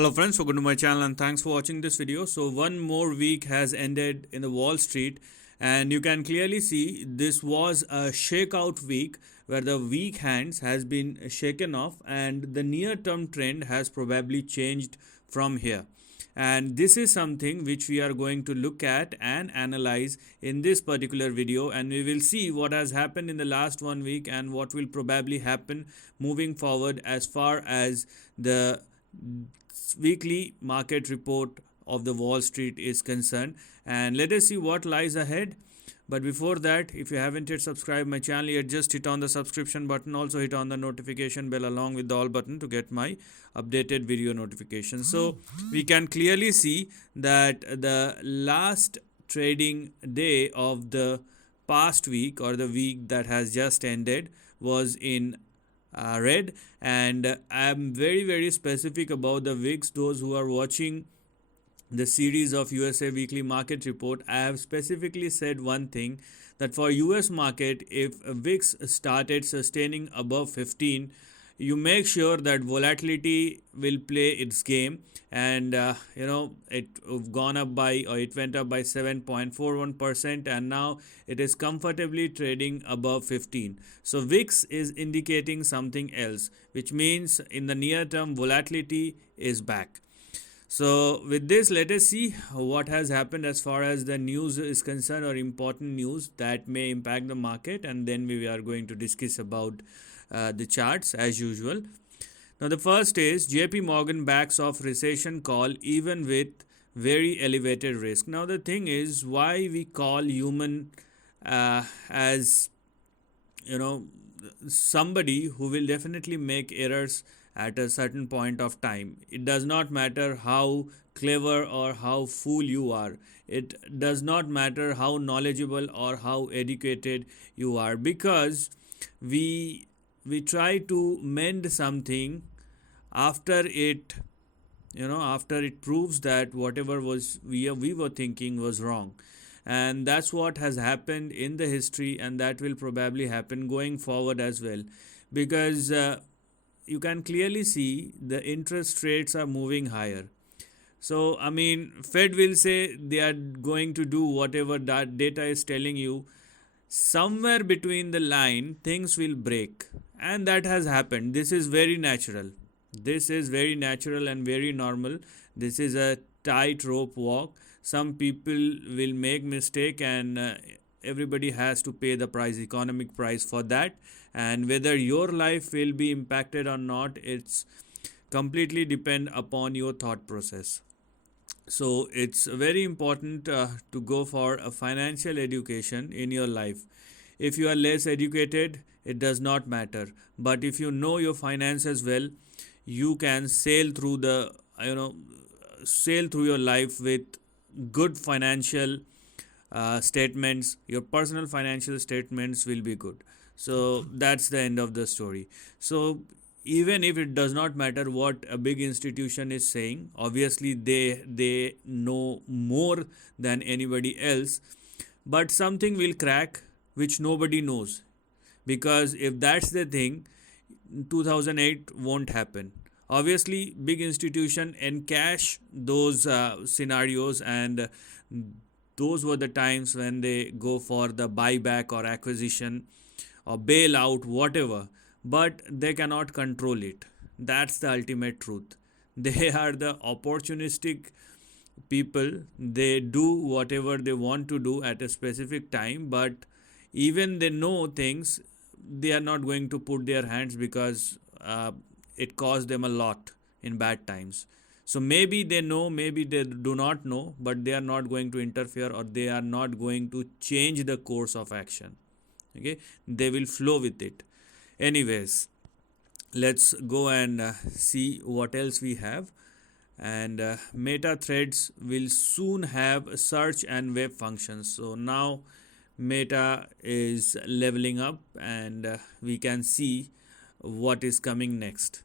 Hello friends, welcome to my channel and thanks for watching this video. So one more week has ended in the Wall Street and you can clearly see this was a shakeout week where the weak hands has been shaken off and the near term trend has probably changed from here. And this is something which we are going to look at and analyze in this particular video, and we will see what has happened in the last 1 week and what will probably happen moving forward as far as the weekly market report of the Wall Street is concerned. And let us see what lies ahead. But before that, if you haven't yet subscribed my channel yet, just hit on the subscription button. Also hit on the notification bell along with the all button to get my updated video notifications. So we can clearly see that the last trading day of the past week or the week that has just ended was in red, and I'm very specific about the VIX. Those who are watching the series of USA Weekly Market Report, I have specifically said one thing, that for US market, if VIX started sustaining above 15, you make sure that volatility will play its game, and it gone up by, or it went up by 7.41%, and now it is comfortably trading above 15. So VIX is indicating something else, which means in the near term volatility is back. So with this, let us see what has happened as far as the news is concerned, or important news that may impact the market, and then we are going to discuss about the charts as usual. Now the first is JP Morgan backs off recession call even with very elevated risk. Now the thing is, why we call human as somebody who will definitely make errors at a certain point of time. It does not matter how clever or how fool you are. It does not matter how knowledgeable or how educated you are, because we try to mend something after it proves that whatever was we were thinking was wrong. And that's what has happened in the history, and that will probably happen going forward as well, because you can clearly see the interest rates are moving higher. So Fed will say they are going to do whatever that data is telling you. Somewhere between the line things will break, and that has happened. This is very natural. This is very natural and very normal. This is a tightrope walk. Some people will make mistake, and everybody has to pay the price, economic price for that. And whether your life will be impacted or not, it's completely depend upon your thought process. So it's very important to go for a financial education in your life. If you are less educated, it does not matter. But if you know your finances well, you can sail through your life with good financial statements. Your personal financial statements will be good. So that's the end of the story. So even if it does not matter what a big institution is saying, obviously they know more than anybody else, but something will crack which nobody knows, because if that's the thing, 2008 won't happen. Obviously big institution encash those scenarios, and those were the times when they go for the buyback or acquisition or bailout, whatever, but they cannot control it. That's the ultimate truth. They are the opportunistic people. They do whatever they want to do at a specific time, but even they know things, they are not going to put their hands, because it costs them a lot in bad times. So maybe they know, maybe they do not know, but they are not going to interfere, or they are not going to change the course of action. Okay, they will flow with it. Anyways, let's go and see what else we have. And Meta threads will soon have search and web functions. So now Meta is leveling up, and we can see what is coming next.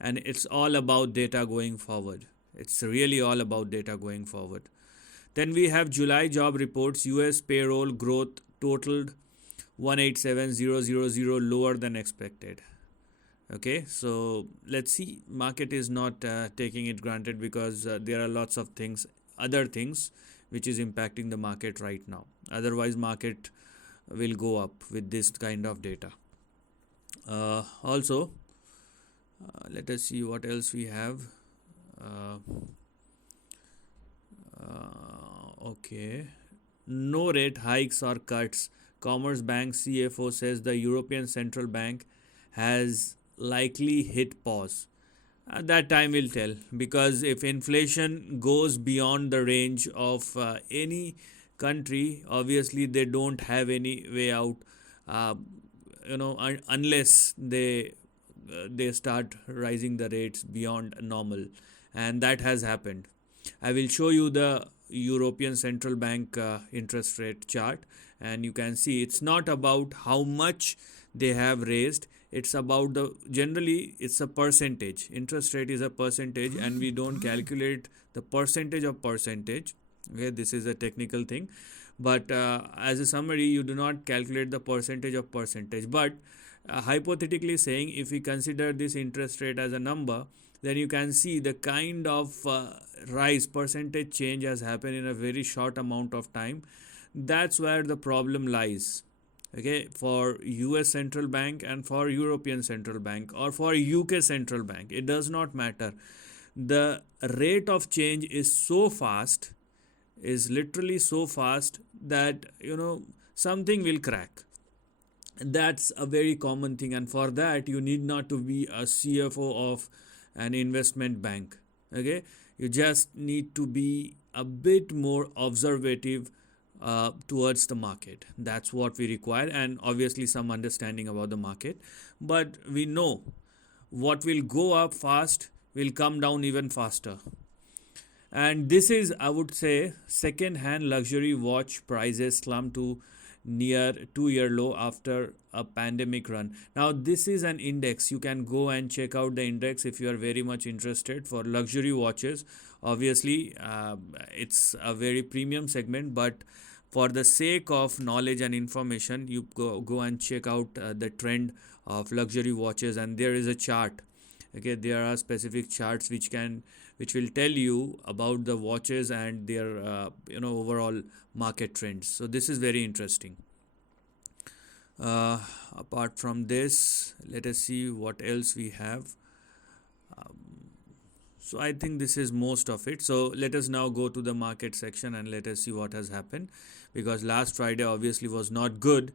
And it's all about data going forward. It's really all about data going forward. Then we have July job reports. US payroll growth totaled 187,000, lower than expected. Okay, so let's see. Market is not taking it granted because there are lots of things, other things, which is impacting the market right now. Otherwise, market will go up with this kind of data. Also, let us see what else we have. Uh, okay, no rate hikes or cuts. Commerce Bank CFO says the European Central Bank has likely hit pause. That time will tell, because if inflation goes beyond the range of any country, obviously they don't have any way out. Uh, unless they start rising the rates beyond normal, and that has happened. I will show you the European Central Bank interest rate chart, and you can see it's not about how much they have raised. It's about the generally it's a percentage. Interest rate is a percentage, and we don't calculate the percentage of percentage. Okay, this is a technical thing, but as a summary, you do not calculate the percentage of percentage. But hypothetically saying, if we consider this interest rate as a number, then you can see the kind of rise percentage change has happened in a very short amount of time. That's where the problem lies. Okay, for US Central Bank and for European Central Bank or for UK Central Bank, it does not matter. The rate of change is so fast, is literally so fast that something will crack. That's a very common thing, and for that you need not to be a CFO of an investment bank. Okay, you just need to be a bit more observative towards the market. That's what we require, and obviously some understanding about the market. But we know what will go up fast will come down even faster. And this is, I would say, second hand luxury watch prices slumped to near 2-year low after a pandemic run. Now, this is an index. You can go and check out the index if you are very much interested for luxury watches. Obviously, it's a very premium segment, but for the sake of knowledge and information, you go and check out the trend of luxury watches, and there is a chart. Okay, there are specific charts which will tell you about the watches and their overall market trends. So this is very interesting. Apart from this, let us see what else we have. So I think this is most of it. So let us now go to the market section and let us see what has happened, because last Friday obviously was not good,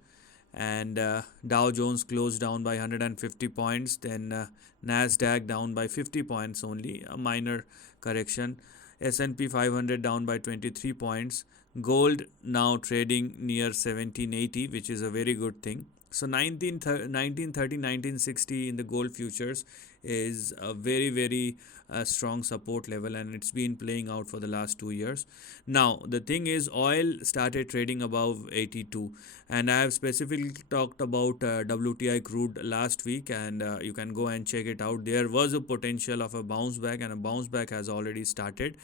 and Dow Jones closed down by 150 points, then Nasdaq down by 50 points only, a minor correction. S&P 500 down by 23 points. Gold now trading near 1780, which is a very good thing. So 1930, 1960 in the gold futures is a very, very strong support level, and it's been playing out for the last 2 years. Now, the thing is, oil started trading above 82, and I have specifically talked about WTI crude last week, and you can go and check it out. There was a potential of a bounce back, and a bounce back has already started.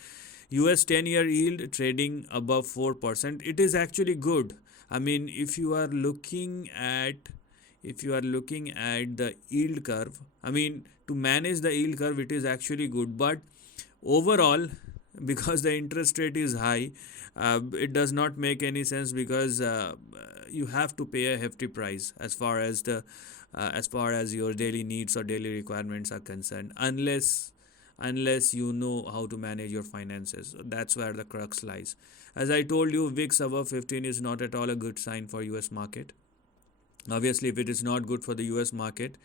US 10-year yield trading above 4%. It is actually good. I mean, if you are looking at the yield curve, I mean, to manage the yield curve, it is actually good. But overall, because the interest rate is high, it does not make any sense, because you have to pay a hefty price as far as your daily needs or daily requirements are concerned, unless you know how to manage your finances. That's where the crux lies. As I told you, VIX above 15 is not at all a good sign for US market. Obviously, if it is not good for the US market,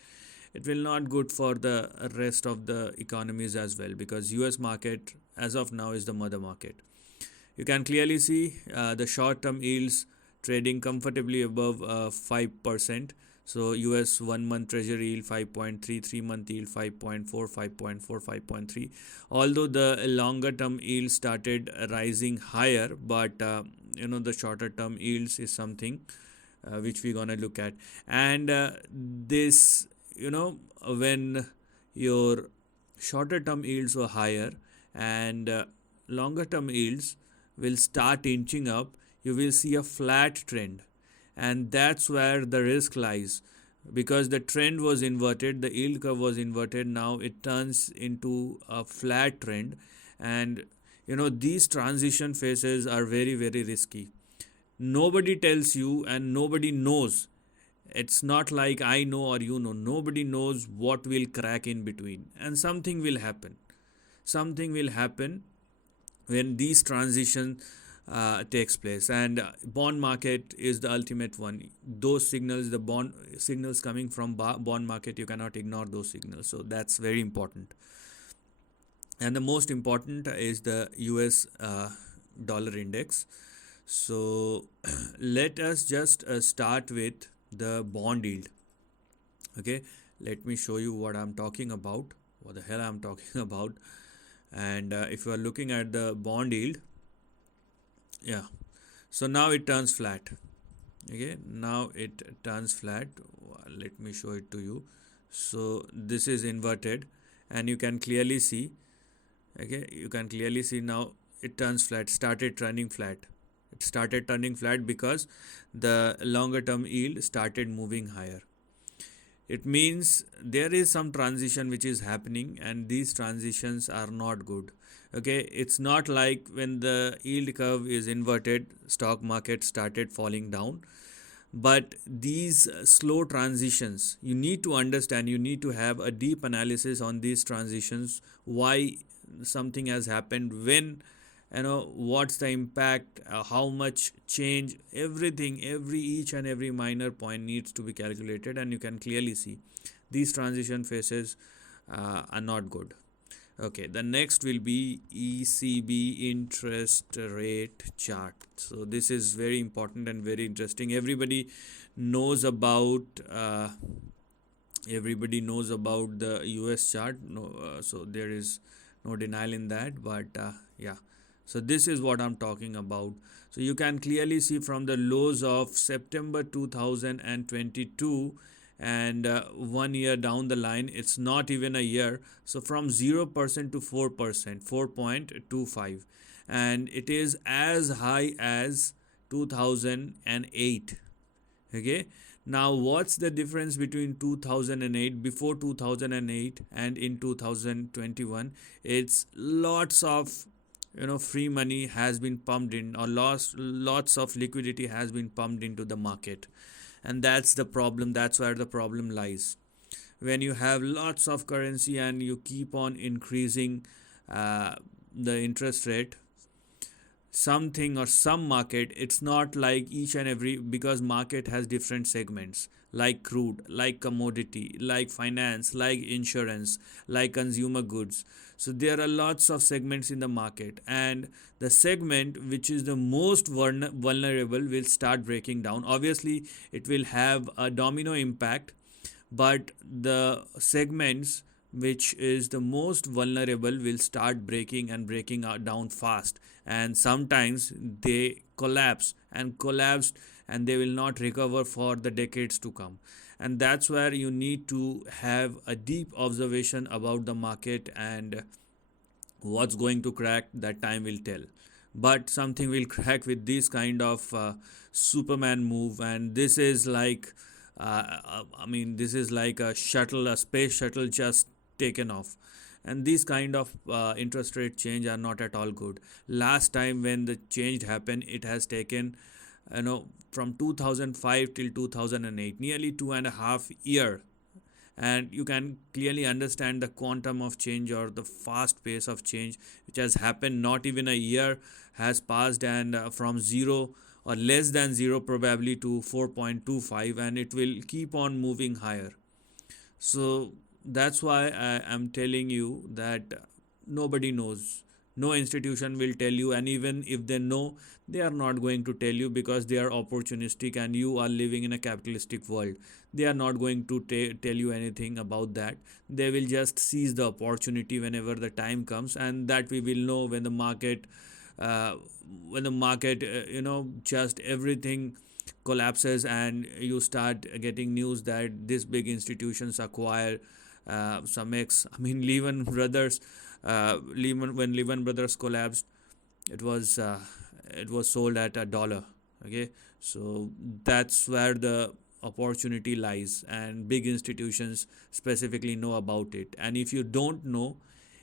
it will not good for the rest of the economies as well, because US market as of now is the mother market. You can clearly see the short-term yields trading comfortably above 5%. So US 1-month treasury yield 5.3, 3-month yield 5.4, 5.4, 5.3. Although the longer term yield started rising higher, but the shorter term yields is something which we're gonna look at. And this, when your shorter term yields were higher and longer term yields will start inching up, you will see a flat trend, and that's where the risk lies, because the trend was inverted, the yield curve was inverted. Now it turns into a flat trend, and these transition phases are very, very risky. Nobody tells you and nobody knows. It's not like I know or you know. Nobody knows what will crack in between, and something will happen. Something will happen when these transition takes place, and bond market is the ultimate one. Those signals, the bond signals coming from bond market, you cannot ignore those signals. So that's very important. And the most important is the US dollar index. So let us just start with the bond yield. Okay, let me show you what I'm talking about, what the hell I'm talking about. And if you are looking at the bond yield, yeah, so now it turns flat. Okay, now it turns flat. Let me show it to you. So this is inverted, and you can clearly see. Okay, you can clearly see now it turns flat, started turning flat. It started turning flat because the longer term yield started moving higher. It means there is some transition which is happening, and these transitions are not good. Okay, it's not like when the yield curve is inverted, stock market started falling down. But these slow transitions, you need to understand, you need to have a deep analysis on these transitions, why something has happened, when, what's the impact, how much change, everything, each and every minor point needs to be calculated, and you can clearly see these transition phases are not good. Okay, the next will be ECB interest rate chart. So this is very important and very interesting. Everybody knows about the US chart. No, so there is no denial in that. But yeah, so this is what I'm talking about. So you can clearly see from the lows of September 2022, and 1 year down the line, it's not even a year. So from 0% to 4%, 4.25, and it is as high as 2008. Okay, now what's the difference between 2008, before 2008, and in 2021? It's lots of free money has been pumped in, or lots of liquidity has been pumped into the market. And that's the problem. That's where the problem lies. When you have lots of currency and you keep on increasing the interest rate, something or some market, it's not like each and every, because market has different segments, like crude, like commodity, like finance, like insurance, like consumer goods. So there are lots of segments in the market, and the segment which is the most vulnerable will start breaking down. Obviously it will have a domino impact, but the segments which is the most vulnerable will start breaking down fast, and sometimes they collapse, and they will not recover for the decades to come. And that's where you need to have a deep observation about the market, and what's going to crack, that time will tell. But something will crack with this kind of superman move, and this is like this is like a space shuttle just taken off. And these kind of interest rate change are not at all good. Last time when the change happened, it has taken from 2005 till 2008, nearly 2.5 years. And you can clearly understand the quantum of change, or the fast pace of change which has happened. Not even a year has passed, and from zero or less than zero probably to 4.25, and it will keep on moving higher. So that's why I am telling you that nobody knows. No institution will tell you, and even if they know, they are not going to tell you, because they are opportunistic, and you are living in a capitalistic world. They are not going to tell you anything about that. They will just seize the opportunity whenever the time comes, and that we will know when the market just everything collapses, and you start getting news that this big institutions acquire some Lehman Brothers. When Lehman Brothers collapsed, it was sold at $1. Okay, so that's where the opportunity lies, and big institutions specifically know about it. And if you don't know,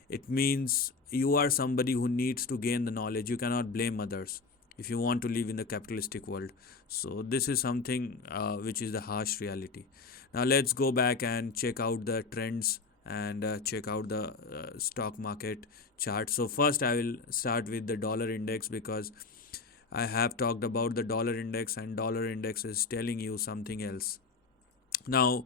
it means you are somebody who needs to gain the knowledge. You cannot blame others if you want to live in the capitalistic world. So this is something which is the harsh reality. Now let's go back and check out the trends and check out the stock market chart. So first I will start with the dollar index, because I have talked about the dollar index, and dollar index is telling you something else. Now,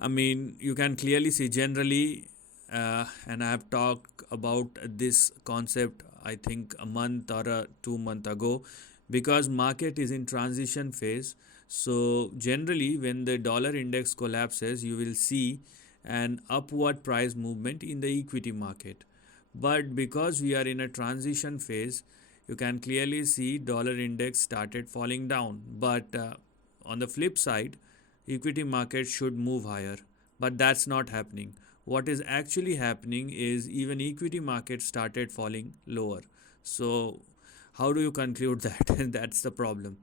I mean, you can clearly see generally, and I have talked about this concept, I think, a month or 2 months ago, because market is in transition phase. So generally, when the dollar index collapses, you will see an upward price movement in the equity market. But because we are in a transition phase, you can clearly see dollar index started falling down. But on the flip side, equity market should move higher, but that's not happening. What is actually happening is even equity market started falling lower. So how do you conclude that? That's the problem.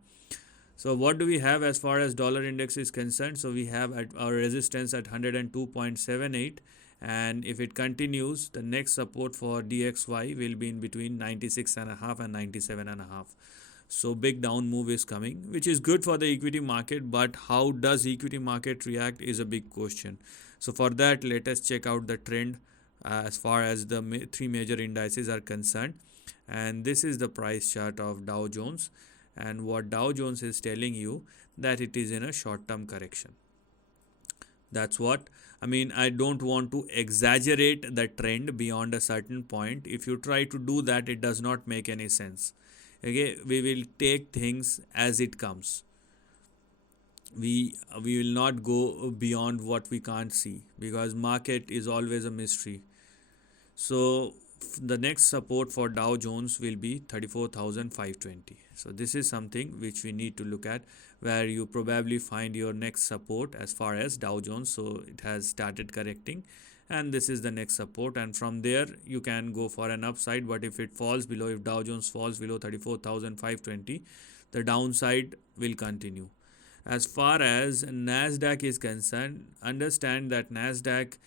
So what do we have as far as dollar index is concerned? So we have at our resistance at 102.78, and if it continues, the next support for DXY will be in between 96.5 and 97.5. So big down move is coming, which is good for the equity market, but how does equity market react is a big question. So for that, let us check out the trend as far as the three major indices are concerned. And this is the price chart of Dow Jones, and what Dow Jones is telling you, that it is in a short term correction. That's what I mean. I don't want to exaggerate the trend beyond a certain point. If you try to do that, it does not make any sense. Okay, we will take things as it comes. We will not go beyond what we can't see, because market is always a mystery. So the next support for Dow Jones will be 34,520. So this is something which we need to look at, where you probably find your next support as far as Dow Jones. So it has started correcting, and this is the next support, and from there you can go for an upside. But if it falls below, if Dow Jones falls below 34,520, the downside will continue. As far as Nasdaq is concerned, understand that Nasdaq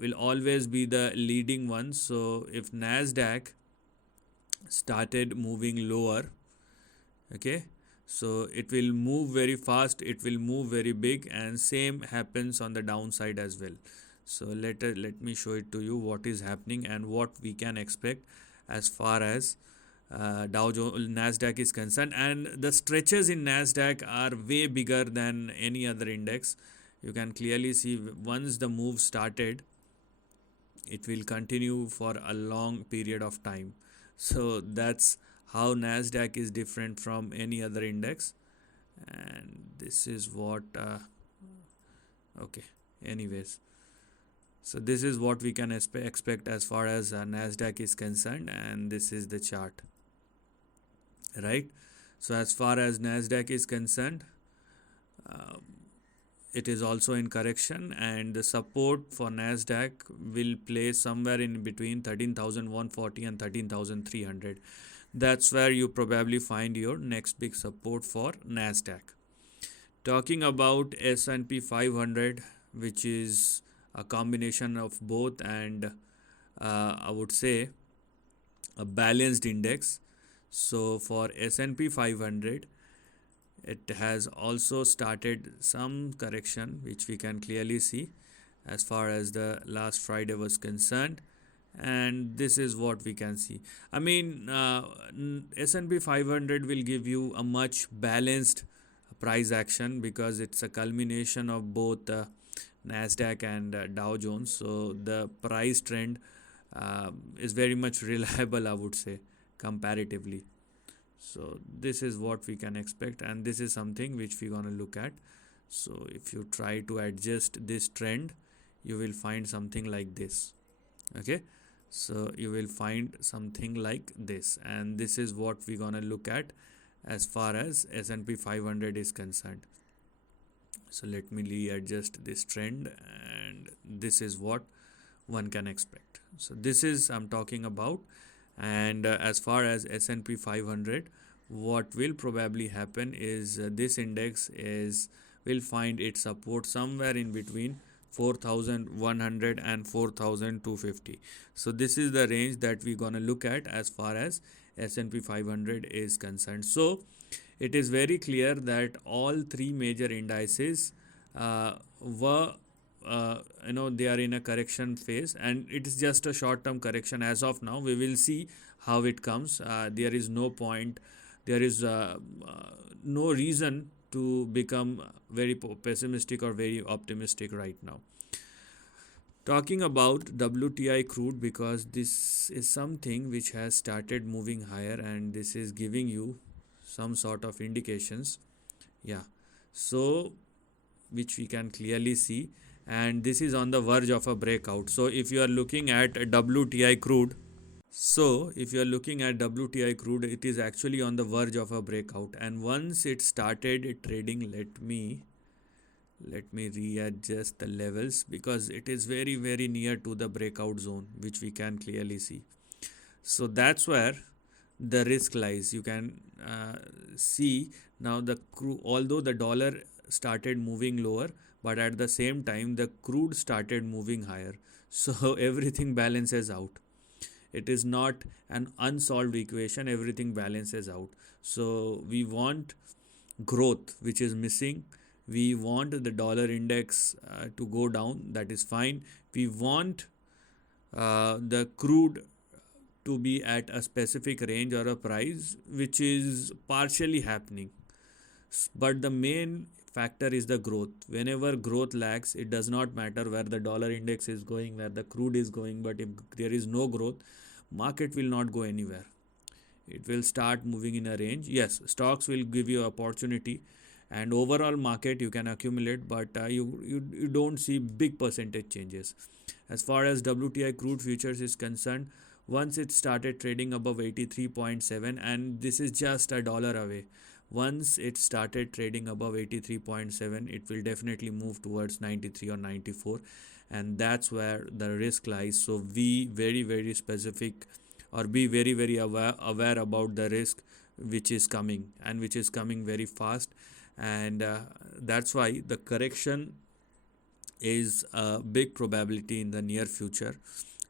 will always be the leading one. So if Nasdaq started moving lower, okay, so it will move very fast, it will move very big, and same happens on the downside as well. So let me show it to you what is happening and what we can expect as far as Nasdaq is concerned. And the stretches in Nasdaq are way bigger than any other index. You can clearly see once the move started, it will continue for a long period of time. So that's how Nasdaq is different from any other index. And this is what okay, anyways, so this is what we can expect as far as Nasdaq is concerned, and this is the chart, right? So as far as Nasdaq is concerned, it is also in correction, and the support for Nasdaq will play somewhere in between 13,140 and 13,300. That's where you probably find your next big support for Nasdaq. Talking about S&P 500, which is a combination of both, and I would say a balanced index. So for S&P 500, it has also started some correction, which we can clearly see as far as the last Friday was concerned, and this is what we can see. I mean, S&P 500 will give you a much balanced price action, because it's a culmination of both Nasdaq and Dow Jones. So the price trend is very much reliable, I would say, comparatively. So this is what we can expect, and this is something which we're going to look at. So if you try to adjust this trend, you will find something like this. Okay, so you will find something like this, and this is what we're going to look at as far as S&P 500 is concerned. So let me readjust this trend, and this is what one can expect. So this is I'm talking about. And as far as S&P 500, what will probably happen is this index is will find its support somewhere in between 4100 and 4250. So this is the range that we're going to look at as far as S&P 500 is concerned. So it is very clear that all three major indices were they are in a correction phase, and it is just a short term correction as of now. We will see how it comes. There is no point, there is no reason to become very pessimistic or very optimistic right now. Talking about WTI crude, because this is something which has started moving higher and this is giving you some sort of indications. Yeah, so which we can clearly see, and this is on the verge of a breakout. So if you are looking at WTI crude, it is actually on the verge of a breakout, and once it started trading, let me readjust the levels, because it is very near to the breakout zone, which we can clearly see. So that's where the risk lies. You can see now the crude, although the dollar started moving lower, but at the same time the crude started moving higher. So everything balances out. It is not an unsolved equation, everything balances out. So we want growth, which is missing. We want the dollar index to go down, that is fine. We want the crude to be at a specific range or a price, which is partially happening. But the main factor is the growth. Whenever growth lacks, it does not matter where the dollar index is going, where the crude is going, but if there is no growth, market will not go anywhere. It will start moving in a range. Yes, stocks will give you opportunity, and overall market you can accumulate, but you don't see big percentage changes. As far as WTI crude futures is concerned, once it started trading above 83.7, and this is just a dollar away, once it started trading above 83.7, it will definitely move towards 93 or 94, and that's where the risk lies. So be very specific, or be very aware about the risk which is coming, and which is coming very fast. And that's why the correction is a big probability in the near future,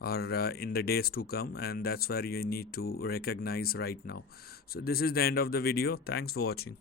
or in the days to come, and that's where you need to recognize right now. So this is the end of the video. Thanks for watching.